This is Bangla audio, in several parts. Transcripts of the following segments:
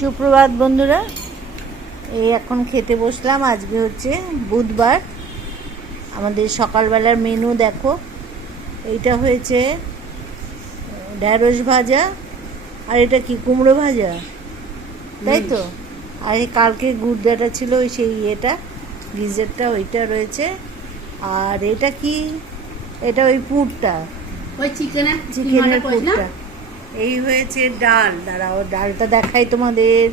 সুপ্রভাত বন্ধুরা। এই এখন খেতে বসলাম। আজকে হচ্ছে বুধবার। আমাদের সকালবেলার মেনু দেখো। এইটা হয়েছে ঢ্যাঁড়স ভাজা আর এটা কি কুমড়ো ভাজা? তাই তো? আর এই কালকে গুড়দাটা ছিল ওই সেই ইয়েটা গিজেরটা ওইটা রয়েছে। আর এটা কি? এটা ওই পুরটা। ওই চিকেনের চিকেনের পুরটা। এই হয়েছে ডাল। দাঁড়াও ডালটা দেখাই তোমাদের।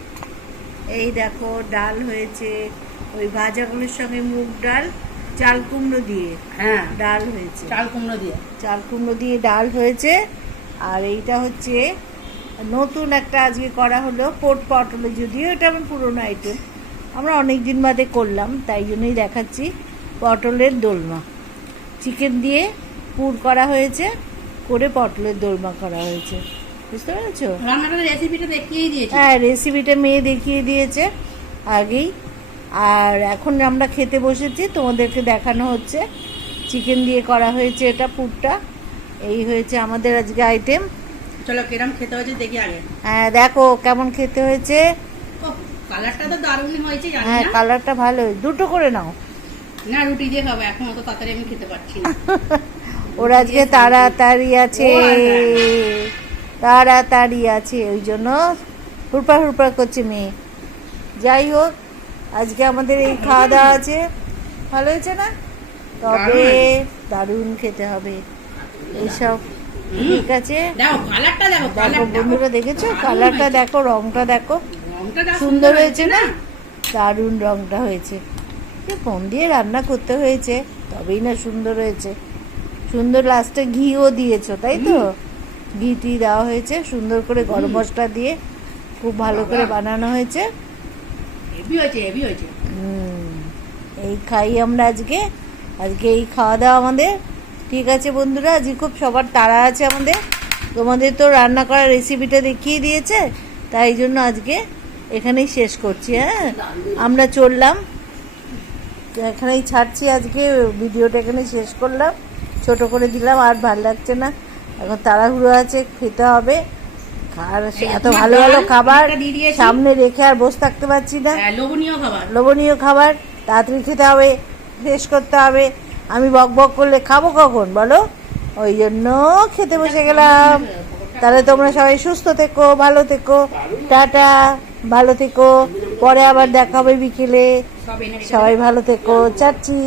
এই দেখো ডাল হয়েছে ওই ভাজাগুলোর সঙ্গে মুগ ডাল চাল কুমড়ো দিয়ে। হ্যাঁ। ডাল হয়েছে। চাল কুমড়ো দিয়ে। চাল কুমড়ো দিয়ে ডাল হয়েছে। আর এইটা হচ্ছে নতুন একটা আজকে করা হলো পোট পটলে যদিও এটা আমার পুরোনো আইটেম। আমরা অনেক দিন বাদে করলাম তাই জন্যই দেখাচ্ছি পটলের দোলমা। চিকেন দিয়ে পুর করা হয়েছে করে পটলের দোলমা করা হয়েছে। বুঝতে পেরেছ? রান্নাটার রেসিপিটা দিয়েছি। হ্যাঁ রেসিপিটা মেয়ে দেখিয়ে দিয়েছে আগেই। আর এখন আমরা খেতে বসেছি তোমাদেরকে দেখানো হচ্ছে। চিকেন দিয়ে করা হয়েছে এটা পুরটা। এই হয়েছে আমাদের আজকে আইটেম চলো কিরম খেতে হয়েছে দেখি আগে। হ্যাঁ দেখো কেমন খেতে হয়েছে। কালারটা তো দারুণ হয়েছে জানি হ্যাঁ কালারটা ভালো। দুটো করে নাও। না রুটি দিয়ে খাব এখন অত তাড়াতাড়ি আমি খেতে পারছি না। ওর আজকে তাড়াতাড়ি আছে। তাড়াতাড়ি আছে ওই জন্য হুড়পা হুড়পা করছে মেয়ে। যাই হোক আজকে আমাদের এই খাওয়া দাওয়া আছে। ভালো হয়েছে না? তবে দারুণ খেতে হবে। এইসব ঠিক আছে? দেখো বন্ধুরা দেখেছ? কালারটা দেখো রংটা দেখো। সুন্দর হয়েছে না? দারুণ রংটা হয়েছে। ফোন দিয়ে রান্না করতে হয়েছে তবেই না সুন্দর হয়েছে। সুন্দর লাস্টে ঘিও দিয়েছ তাই তো? ঘি টি দেওয়া হয়েছে সুন্দর করে গরম মশলা দিয়ে খুব ভালো করে বানানো হয়েছে। এই খাই আমরা আজকে। আজকে এই খাওয়া দাওয়া আমাদের। ঠিক আছে বন্ধুরা আজকে খুব সবার তাড়া আছে আমাদের। তোমাদের তো রান্না করার রেসিপিটা দেখিয়ে দিয়েছে তাই জন্য আজকে এখানেই শেষ করছি হ্যাঁ? আমরা চললাম। এখানেই ছাড়ছি আজকে ভিডিওটা এখানে শেষ করলাম। ছোট করে দিলাম আর ভালো লাগছে না। এখন তাড়াহুড়ো আছে খেতে হবে। আর এত ভালো ভালো খাবার। সামনে রেখে আর বসে থাকতে পারছি না। হ্যাঁ, লোভনীয় খাবার। লোভনীয় খাবার তাড়াতাড়ি খেতে হবে ফ্রেশ করতে হবে। আমি বক বক করলে খাব কখন বলো? ওই জন্য খেতে বসে গেলাম। তাহলে তোমরা সবাই সুস্থ থেকো ভালো থেকো। টাটা ভালো থেকো। পরে আবার দেখা হবে বিকেলে। সবাই ভালো থেকো। চাচ্ছি।